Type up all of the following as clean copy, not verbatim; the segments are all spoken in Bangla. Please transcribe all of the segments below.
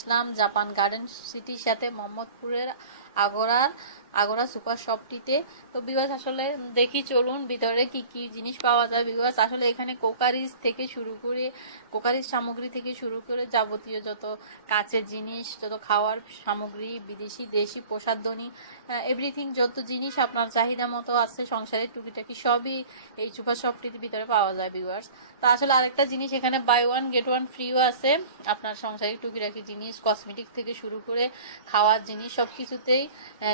আসলাম জাপান গার্ডেন সিটির সাথে মোহাম্মদপুরের আগরা সুপার শপটিতে। তো ভিউয়ার্স আসলে দেখি চলুন ভিতরে কি কি জিনিস পাওয়া যায়। ভিউয়ার্স আসলে এখানে কোকারিজ থেকে শুরু করে কোকারিজ সামগ্রী থেকে শুরু করে যাবতীয় যত কাচের জিনিস, যত খাওয়ার সামগ্রী, বিদেশি দেশি প্রসাধনী, এভরিথিং যত জিনিস আপনার চাহিদা মতো আছে সংসারের টুকিটাকি সবই এই সুপার শপটির ভিতরে পাওয়া যায় ভিউয়ার্স। তো আসলে আরেকটা জিনিস এখানে বাই ওয়ান গেট ওয়ান ফ্রিও আছে। আপনার সংসারিক টুকিটাকি জিনিস, কসমেটিক থেকে শুরু করে খাওয়ার জিনিস সব কিছুতেই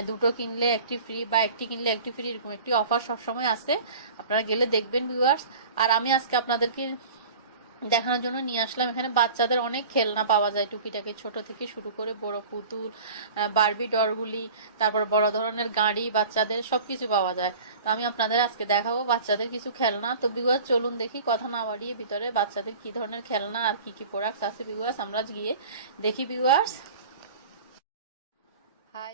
দুটো কিনলে একটি ফ্রি বা একটি কিনলে একটি ফ্রি এরকম একটি অফার সবসময় আছে। আপনারা গেলে দেখবেন ভিউয়ার্স। আর আমি আজকে আপনাদেরকে দেখানোর জন্য নিয়ে আসলাম, এখানে বাচ্চাদের অনেক খেলনা পাওয়া যায় টুকিটাকি, ছোট থেকে শুরু করে বড় পুতুল, বারবি ডলগুলি, তারপর বড় ধরনের গাড়ি, বাচ্চাদের সবকিছু পাওয়া যায়। তো আমি আপনাদের আজকে দেখাবো বাচ্চাদের কিছু খেলনা। তো ভিউয়ার্স চলুন দেখি, কথা না বাড়িয়ে ভিতরে বাচ্চাদের কি ধরনের খেলনা আর কি কি প্রোডাক্টস আছে ভিউয়ার্স আমরা গিয়ে দেখি ভিউয়ার্স। হাই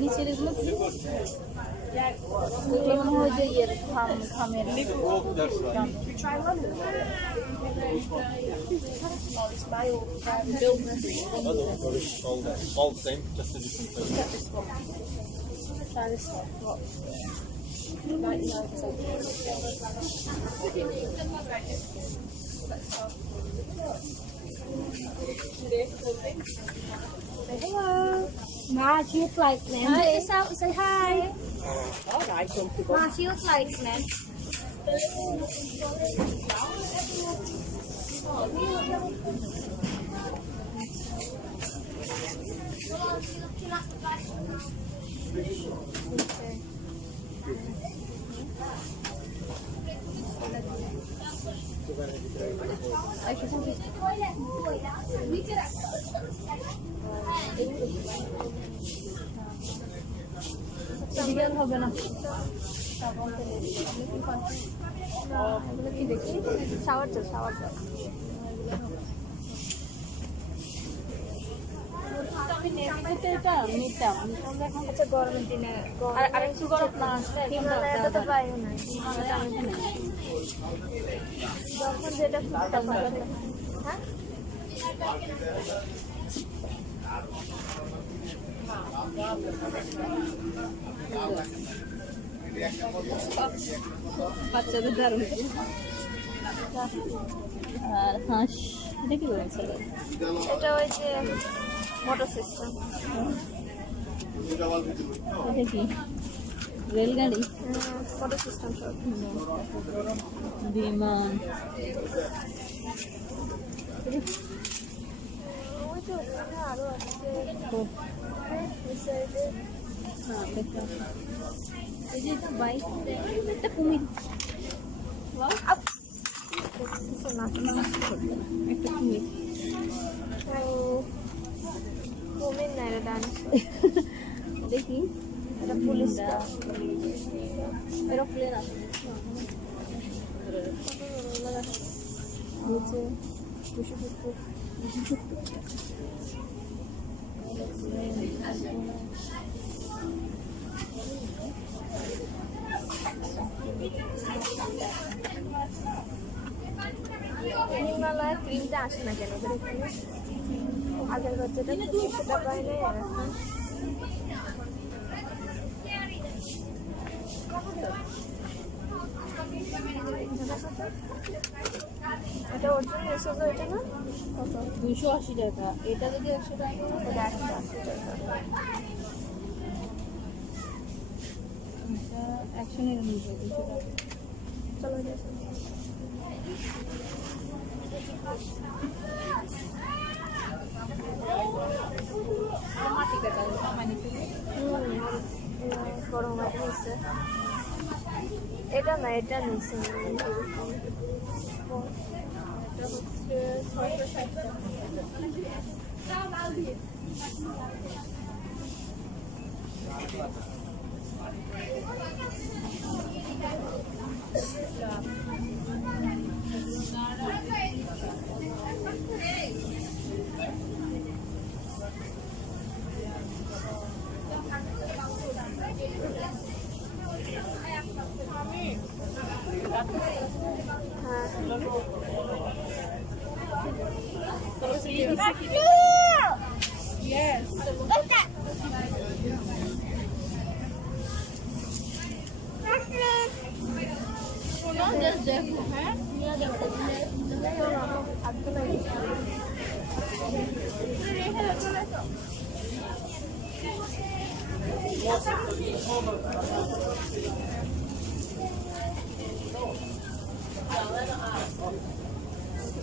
নিচের এগুলো মনে হয় যে ইয়ের খামের All the same, just a different Hello. Ma, she looks like man. Hi, say hi. All right, comfortable. Ma, she looks like man. হবে না কি দেখি শাওয়ার জল এটা নিতাম আচ্ছা গরমের দিনে আর একটু গরম না আসলে হিমালয়াতে তো পাইও না যখন যেটা হ্যাঁ বাচ্চাদের দারুণ। আর হাঁস এটা কি বলছে? এটা ওই যে মোটর সিস্টেম। এটা কি রেলগাড়ি? মোটর সিস্টেম সব বিমান। ওই যে ওখানে আরো আছে হ্যাঁ দেখলাম এই যে এটা বাইক, একটা কুমির, একটা কুমির কুমির না এটা ডান্স দেখি এটা পুলিশ এরোপ্লেন আছে নিচে 270 হিমালয়ের ক্রিমটা আসে না কেন ওদের এখানে? আগের বার যেটা সেটা পাই নাই আর এখন এটা ওর জন্য এসে তো এটা না কত 280 টাকা, এটা যদি 100 টাকা এটা 180 টাকা। এটা 199 200 টাকা। চলো দেখো। মাটি কাটা মানে বড় মাটি নিচ্ছে। এটা না, এটা নিচ্ছে এটা হচ্ছে 660 টাকা।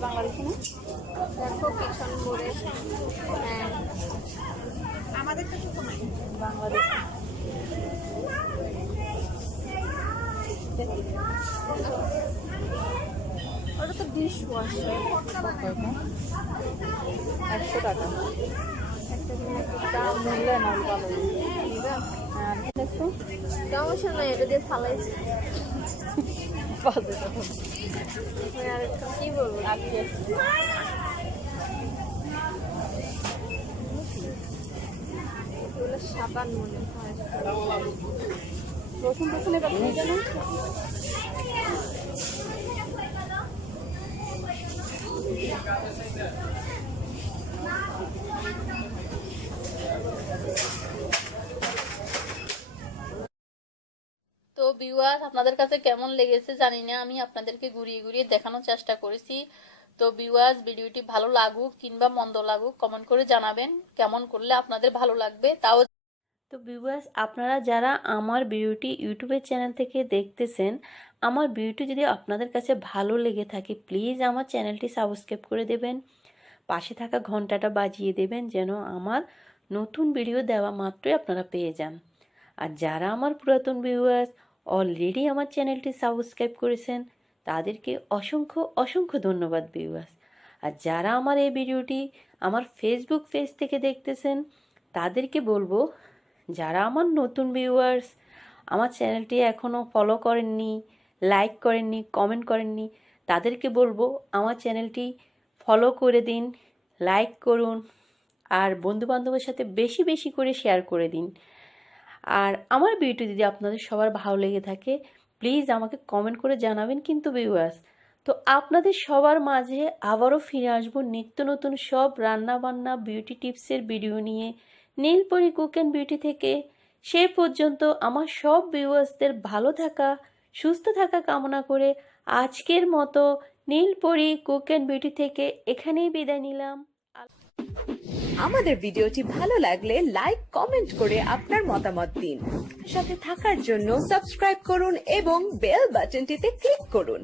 বাংলাদেশে না দেখো পিছন মোড়ে। হ্যাঁ আমাদের তো ছোট নাই বাংলাদেশ। ওটা তো ডিশ ওয়াশার 100 টাকা। একটা দাম মূল্য না ভালো। নিবা? হ্যাঁ দেখো সমস্যা নাই, এটা দিয়ে ফালাইছি। বাজে তখন আর কি বলবো, আজকে এগুলো সাবান মনে হয়। রসুন টসুন এবার নিয়ে গেলাম। তো ভিউয়ার্স, আপনাদের কাছে কেমন লেগেছে জানি না, আমি আপনাদেরকে ঘুরিয়ে ঘুরিয়ে দেখানোর চেষ্টা করেছি। তো ভিউয়ার্স, ভিডিওটি ভালো লাগুক কিংবা মন্দ লাগুক কমেন্ট করে জানাবেন কেমন করলে আপনাদের ভালো লাগবে। তাও তো ভিউয়ার্স, আপনারা যারা আমার ভিডিওটি ইউটিউবের চ্যানেল থেকে দেখতেছেন, আমার ভিডিওটি যদি আপনাদের কাছে ভালো লেগে থাকে প্লিজ আমার চ্যানেলটি সাবস্ক্রাইব করে দেবেন, পাশে থাকা ঘন্টাটা বাজিয়ে দেবেন যেন আমার নতুন ভিডিও দেওয়া মাত্রই আপনারা পেয়ে যান। আর যারা আমার পুরাতন ভিউয়ার্স অলরেডি আমার চ্যানেলটি সাবস্ক্রাইব করেছেন তাদেরকে অসংখ্য অসংখ্য ধন্যবাদ ভিউয়ার্স। আর যারা আমার এই ভিডিওটি আমার ফেসবুক পেজ থেকে দেখতেছেন তাদেরকে বলবো, যারা আমার নতুন ভিউয়ার্স আমার চ্যানেলটি এখনও ফলো করেননি, লাইক করেননি, কমেন্ট করেননি, তাদেরকে বলবো আমার চ্যানেলটি ফলো করে দিন, লাইক করুন আর বন্ধুবান্ধবের সাথে বেশি বেশি করে শেয়ার করে দিন। আর আমার ভিডিও যদি আপনাদের সবার ভালো লেগে থাকে প্লিজ আমাকে কমেন্ট করে জানাবেন কিন্তু ভিউয়ার্স। তো আপনাদের সবার মাঝে আবারও ফিরে আসবো নিত্য নতুন সব রান্নাবান্না বিউটি টিপসের ভিডিও নিয়ে নীলপরি কুক অ্যান্ড বিউটি থেকে। সে পর্যন্ত আমার সব ভিউয়ার্সদের ভালো থাকা সুস্থ থাকা কামনা করে আজকের মতো নীলপরি কুক অ্যান্ড বিউটি থেকে এখানেই বিদায় নিলাম। আমাদের ভিডিওটি ভালো লাগলে লাইক কমেন্ট করে আপনার মতামত দিন। সাথে থাকার জন্য সাবস্ক্রাইব করুন এবং বেল বাটনটিতে ক্লিক করুন।